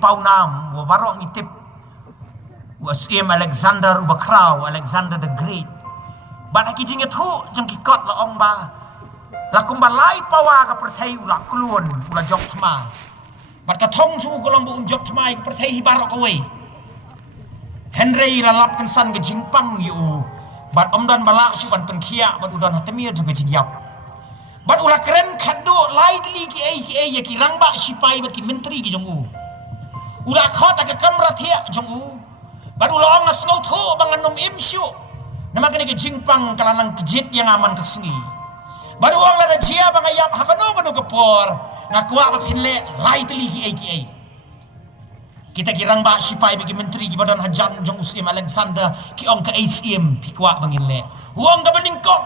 pau nam wa barok ngitip USM Alexander Ubakrau Alexander the Great bana ki jing thu jang ki kot la ong ba la kum ba lai pawa ka perthai ula kluon ula jok thma bat ka thong chu ko long bu jok thmai ka perthai hi barok away Henry la lap kan san ka jing pang yu bat om dan balak si ban pengkhia bat udan hatemir juga jing yap bat ula keren khadu lai li ki ai ya ki rangba sipai bat ki menteri ki jong u ula khot ka kamra thia jong u bat ula ong asngau thu bangan nom im syu nama kini ke jingpang kalanang kejit yang aman kesengi baru orang lada jia bangayap hakano kanu kepor ngakua apa pinle lai teli ki kita kirang ba sipai bagi menteri ki badan hajan jong USM Alexander ki ong ke ACM pikwa banginle uang ka beningkong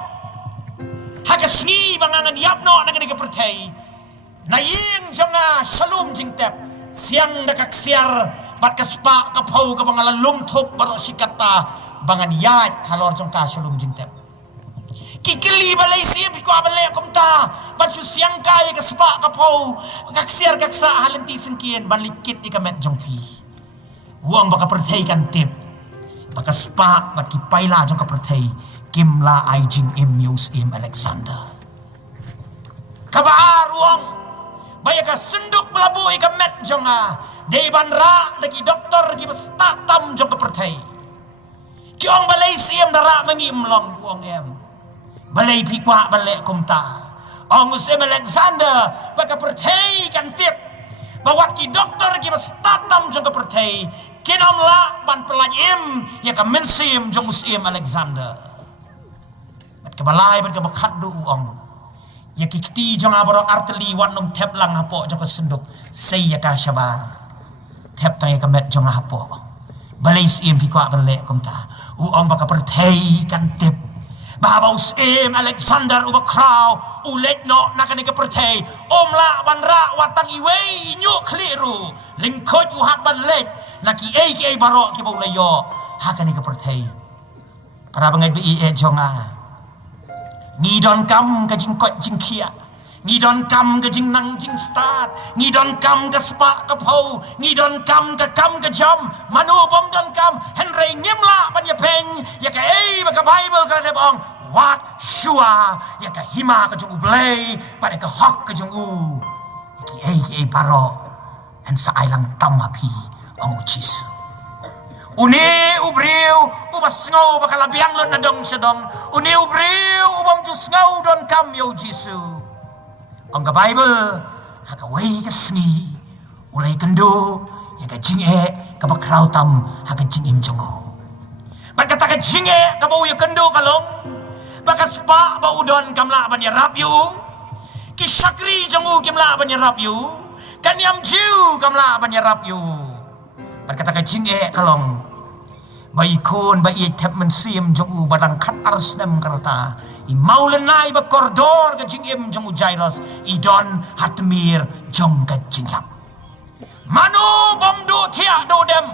haka sengi bangangan yapno na kini ke pertai na yin jonga shalom jingtep siang dakak siar bat kaspa kapau ka bangala lumthop barok sikata bangan yat halor jongka shalom jingtep kikili balai siap ko abale komta ban su siang kai ke spa kapau ngaksiar kaksa halenti sengkien ban likit ikamet jongpi huang baka perthai kan tip baka spa bat ki paila jongka perthai kimla aijing USM Alexander kabar huang bayaka senduk belabu ikamet jonga dei banra lagi doktor ki bestatam jongka perthai Jong balai siam darak mengim long buang em. Balai pikwa balai kumta. Ong USM Alexander baka perthai kan tip. Bawat ki doktor ki bastatam jong ka perthai. Kinom la ban pelajim ya ka mensim jong USM Alexander. Bat ka balai bat ka bakhadu ong. Ya ki kiti jong aborok arteli wan nom tep lang hapo jong ka senduk. Sei ya ka syabar. Tep tang ya ka met jong hapo. Balai siam pikwa balai kumta. Uang baka perthai kan tip bahwa USM Alexander Ubakrau ulet no nakani ke perthai omla banra watang iwei nyu kliru lingkot uhak ban let naki ai barok ki baulayo hakani ke perthai para bangai bi jonga ni don kam ka jingkot jingkhia ni don kam ka jingnang jing start ni don kam ka spa ka phau ni don kam ka jam manu bom don kam Henry ngimla ban ya peng ya ka baka Bible ka nebong wat shua ya ka hima ka jung blay pada ka hok ka jung u ki paro en sa ailang tamapi ang uchisu uni ubriu ubas ngau baka labiang lot na dong sedong uni ubriu ubam jus ngau don kam yo jisu ang ka Bible haka wei ka sngi ulai kendo ya ka jing ka bakrau tam haka jing im jongo bat kata ka jing ka bau ya kendo kalong baka spa ba udon kamla ban ya rap yu ki sakri jongo kimla ban ya rap yu kan yam jiu kamla ban ya rap yu bat kata ka jing kalong bai kon bai tep men sim jongo badang khat arsnem karata i maulenai ba koridor ka jingim jong Jairus idon hatmir jong ka jingyap manu bom do thia do dem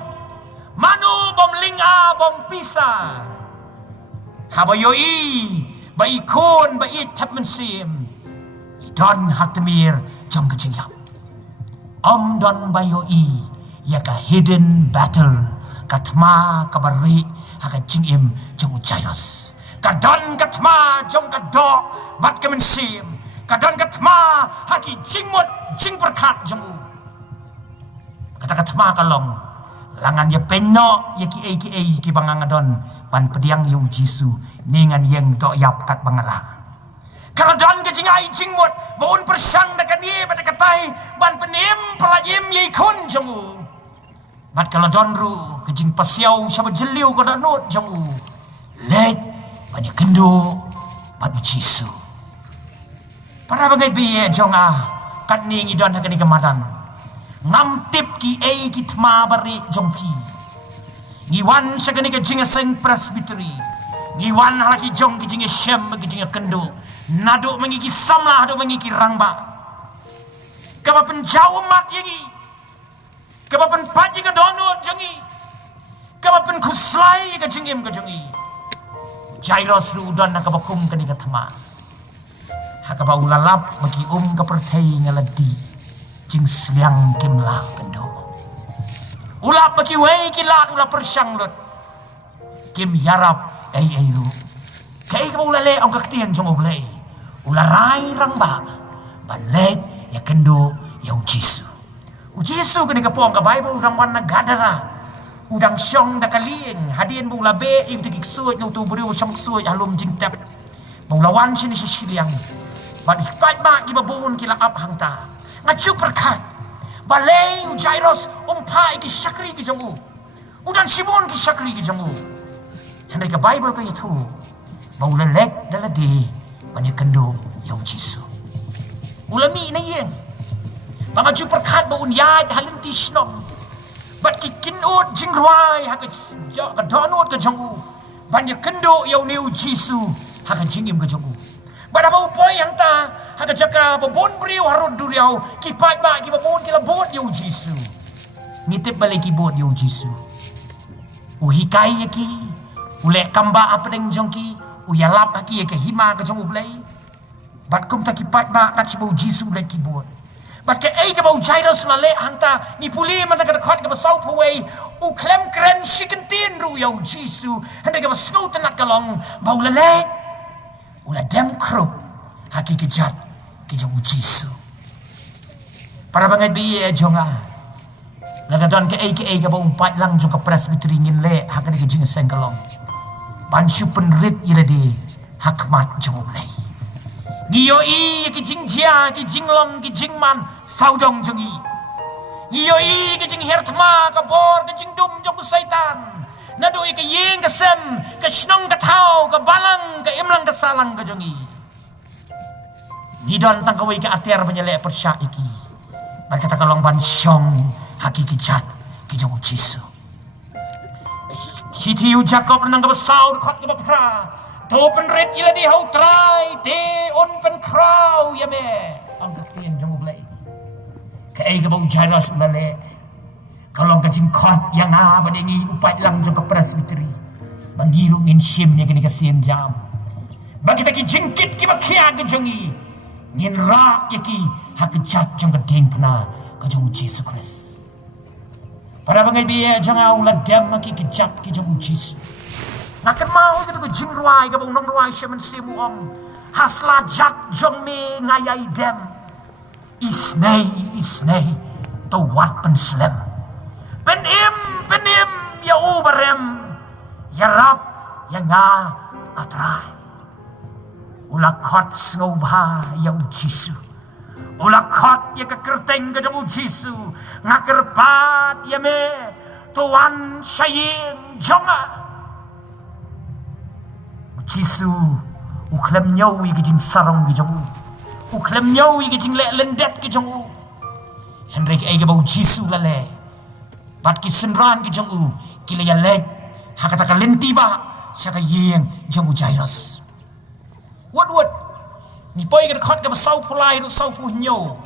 manu bom linga bom pisa habayoi ba ikon ba itap mensim idon hatmir jong ka jingyap om don bayoi ya ka hidden battle katma kabari haka jingim jong Jairus kadon katma jong kadok bat kemensim kadon katma haki jingmut jing perkat jong kata katma kalong langan ya penno ya ki bangangadon ban pediang yu jisu ningan yang dok yap kat bangala kadon ke jingai jingmut baun persang dekat ye pada katai ban penim pelajim ye kun jong bat kaladon ru ke jing pasiau sama jeliu kadanut jong let banyak kendo padu jisu para bangai biye jonga kat ningi don hakani kemadan ngamtip ki ki thma bari jongpi ngiwan sakani ke jinga Saint Presbytery ngiwan halaki jong ki jinga shem ki jinga kendo naduk mengiki samlah aduk mengiki rangba kaba penjau mat yangi kaba pen paji ke donut jongi kaba pen kuslai ke jingim ke jongi Jairus lu udan na kabakum kani katama hakaba ulalap bagi ka perthai ngaladi jing sliang kimla pendo Ula pakiway kilat ula persyang lut. Kim yarap ay ru. Kay ka ula le ang kaktian jong oblay. Ula rai rang ba. Banleg ya kendo ya ujisu. Ujisu kini kapong ka Bible udang wan nagadara. Udang syong nakaliing. Hadian mo ula be im tigiksuot no tuburi mo siyang suot halum jingtep. Mulawan sini sa siliang. Ban hikpat ba gibabuon kila ap hangta. Ngachu perkat. Balay u Jairus umpai ki syakri ki jamu. Udan Simon ki syakri ki jamu. Henry ka Bible ka itu. Maulalek dalade bani kendo yau Jisu. Ulami na yen. Bangaju perkat ba unyay halinti snom. Bat ki kinut jingruai hakat ka donut ka jamu. Bani kendo yau neu Jisu hakat jingim ka jamu. Bada ba upoy yang ta hakat jaka babon beriu harut duriau kipat ba ki babon kila bot yau Jisu. Ngitip balik ki bot yau Jisu. Uhikai ki ulek kamba apa deng jongki uyalap aki ke hima ke jong ublay. Bat kum ta kipat ba kat si bau Jisu ulek ki bot. Bat ke ei ke bau Jairus lale hanta ni puli man ka dekat ke basau paway u klem kren shikentin ru yau Jisu hendak ke basau tenat kalong bau lelek. Ula dem krup haki kejat ke jong Jisu. Para bangai biye jonga. Lada don ke ei ke bau umpat lang jong ke presbytery ngin le hak ke jing sengkalong. Bansu penrit ila di hakmat jong ublay. Ngiyo i ke jing jia ke jing long ke jing man saudong jong i. Ngiyo i ke jing hertma ke bor ke jing dum jong saitan. Nado ke yeng ke sem ke snong ke tau ke balang ke imlang ke salang ke jongi. Nidon tang kawai ke ater penyelek persya iki. Berkata kalong ban syong haki kijat ke jong Jisu. Siti yu Jacob nang ke besau dekat ke bakra. To penrit ila di hau trai de on pen krau ya me. Angkat tian jong ublay. Ke ei ke bau Jairus ulale. Kalau kajing kot yang apa dengi upat lang jong ke presbytery. Mangiru ngin sim ni kini kasian jam. Bagi taki jingkit ki bakia ke jongi. Ngin ra yaki hak jat jong ke ding pena ke jong Jisu Kristus. Pada bangai biya jong au la dem maki ke jat ke jong Jisu. Nakan mau ke ke jing ruai ke bang nong ruai semen simu om. Hasla jak jong me ngayai dem. Isnei to wat penslem. Penim ya ubarem ya rap ya nga atray. Ulakot ngobha ya Jisu. Ulakot ya kekerteng ke jamu Jisu. Ngakerpat ya me tuan syaying jonga. Jisu uklem nyawi ke jing sarong ke jamu. Uklem nyawi ke jing lek lendet ke jamu. Henrik ke bau Jisu lale. Bat ki senran ki jong u kila ya leg hakata ka lenti ba saka yeng jong u Jairus. What ni poi ke khot ke sau pulai ru sau pu nyo.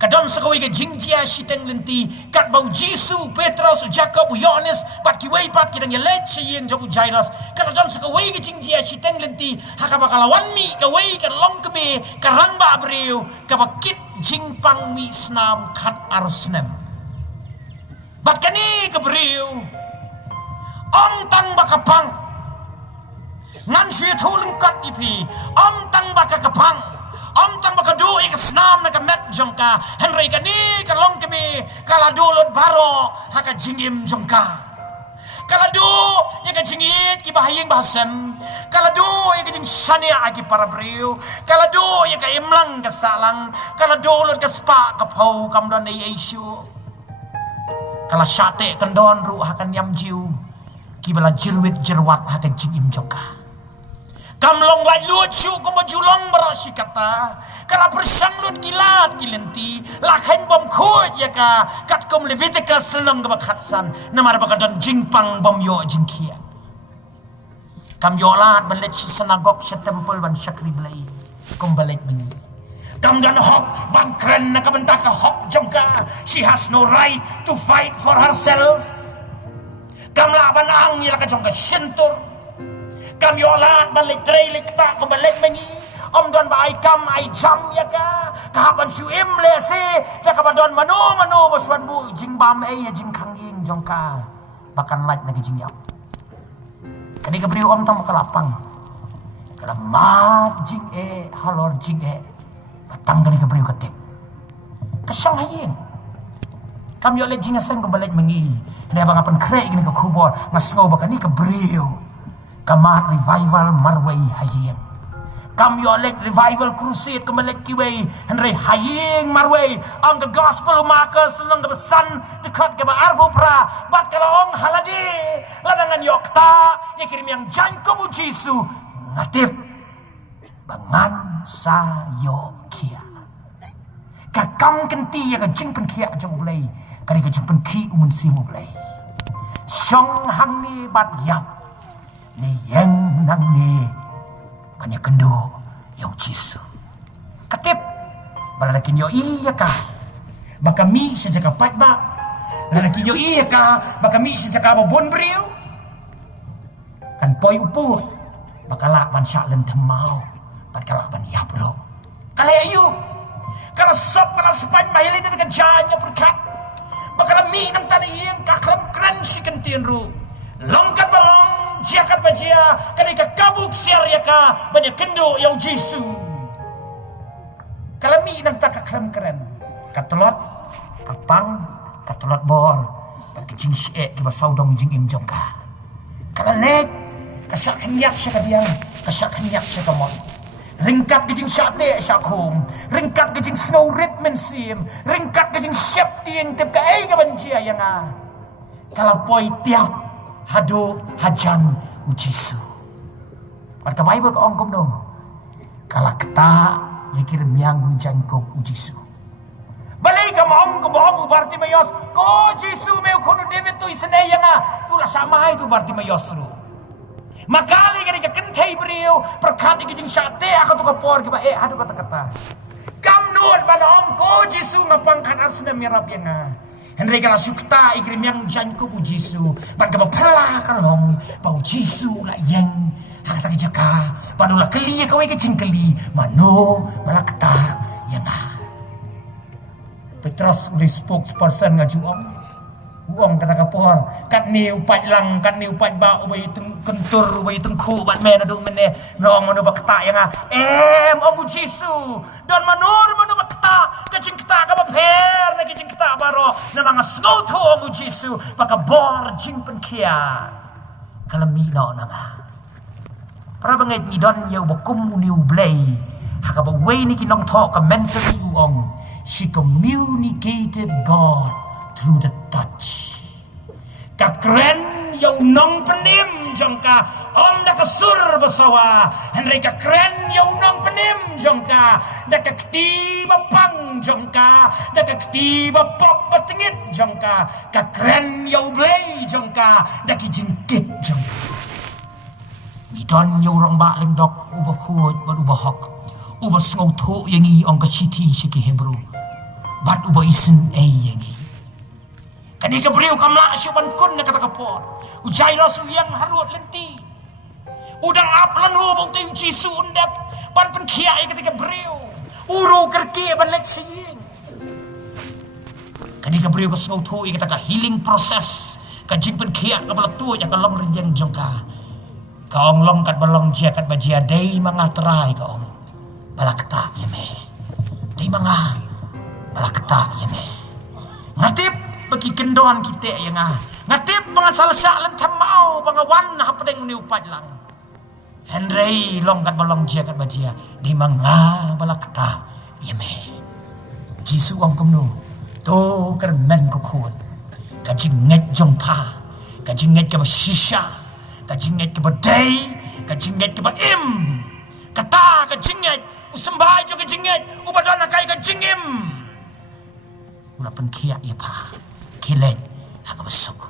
Kadon sakawi ke jingjia siteng lenti kat bau Jisu Petrus Jacob Yohanes bat ki wei pat ki dang ya leg yeng jong u Jairus. Kadon sakawi ke jingjia siteng lenti hakaba kalawan mi ka wei ke long ke be karang ba abreu ka bakit jingpang mi snam kat arsnem. Bat kani kebriu om tang bakapang ngan syue thulung kat ipi om tang bakakapang om tang bakadu ik snam na kamet jongka henry kani kalong kemi kala dulot baro haka jingim jongka kala du ya ka jingit ki bahayeng bahasan kala du ya ka jing shania agi para briu kala du ya ka imlang ka salang kala dulot ka spa ka pau kam don ai Yesu. Kalau syate kendon ru akan yam jiu kibala jirwit jerwat hakan jingim jongka. Kamlong lai luat syu ko majulong berasi kata. Kalau bersang lut kilat kilenti lakhen bom khut ya ka kat kom Leviticus selong ka bakhatsan namar bakadon jingpang bom yo jingkia. Kam yo lat balet sinagog sa temple ban syakri blai kom balet meni. Kam dan hok ban kren na kabenta ka hok jongka. She has no right to fight for herself. Kam la ban ang ila ka jongka sentur. Kam yolat ban le trei le kta ko balet mengi. Om don ba ai kam ai jam ya ka. Kahapan su im le se da ka don mano baswan bu jing bam e jing khang ing jongka bahkan like lagi jingyap. Kani kabri om tang makalapang. Kalamat jing halor jing batang kani kabri katik. Kasang hayeng. Kam yo le jingasan ko balet mangi. Ni abang apan krek gini ka kubor ngasngaw baka ni kabri. Kamat revival marway hayeng. Kam yo le revival crusade kamalet kiway henry hayeng marway ang the gospel umakas lang kebesan dekat ke arbo pra bat kalong haladi ladangan yokta ikirim yang jangko bu Jisu ngatip bangan sayo kia kakam kenti ya kajing pen kia jang ulay kani kajing pen ki umun simu ulay syong hang ni bat yap ni yang nang ni banyak kendo yang Jisu katip balarakin yo iya ka baka mi sejak pat ba larakin yo iya ka baka mi sejak bon brio kan poi uput baka la ban sya len temau bat kala ban ya bro kala ayu kala sop kala sepan mahili dengan janya berkat baka mi nam tadi yang ka klam kran si kentien ru longkat balong jiakat bajia kadika kabuk siar yaka banyak kendo yang Jisu kalami nang tak kalam keren katolot kapang katolot bor berkecing syek di basaudong jing im jongka kalalek kasak henyak sekadiang kasak henyak sekamon ringkat gejing syate syakum ringkat gejing snow ritmen sim ringkat gejing syap tieng tep ka ai gabanjia yang kalau poi tiap hado hajan Jisu. Pada Bible ka ongkom no. Kala kata yakirim yang jangkop Jisu. Balay ka maom ko maom Bartimayos. Ko Jisu me kono David tu isne yang ula sama itu Bartimayos ru. Makali ka ka kentay brio perkat ikijing syate ako tu kapor ki ba hado kata-kata. Kam nuot banom ko Jisu ngapangkan arsna mirap yang Henry kala sukta ikrim yang janko bu Jisu bat ka pala kalong bau Jisu la yang hakata jaka padula keli ka we keli mano malakta yang Petrus uli spokesperson ngajuong uang kata kapor kat ni upat lang kat ni upat ba ubay tung kentur ubay tung ku bat men adu mene noong mano bakta yang ong Jisu don manur mano bakta kajing kata ka baper na kajing kata baro na mga snowto ong Jisu baka bor jing penkia kalami na nga para bangit ni don yaw bakum ni ublay haka ba way ni kinong to ka mentally uong she communicated God through the touch. Kakren yaw nong penim jongka om nakasur basawa. Henry kakren yaw nong penim jongka. Dakakti bapang jongka. Dakakti bapop batingit jongka. Kakren yaw blay jongka. Daki jingkit jongka. Midon yaw rong baling dok ubah kuot bat ubah hok. Ubah sngoto yangi ong kachiti siki Hebrew. Bat ubah isin yangi. Kani kabriu kamla syuban kun na kata kapor. Ujay rasu yang harut lenti. Udang aplan ho bang tayo Jisu undap. Ban penkiai ketika briu. Uru kerki ban let siying. Kani kabriu kasngaw tuwi kata ka healing process. Kajing penkiai ka balatu yang kalong rinjang jongka. Kaong long kat balong jia kat bajia day mga terai kaong. Balakta yame. Day mga balakta yame. Ngatip bagi kendoan kita yang ngatip mga salsa lan tamau pangawan hapadeng ni upat lang Henry longkat balong jia kat bajia di mga balakta yame Jisu ang kumno to kermen kukun kajinget jongpa kajinget ke shisha kajinget ke day kajinget ke im kata kajinget usembah jo kajinget upadana kai kajingim ula penkia ya pa kilen haka besok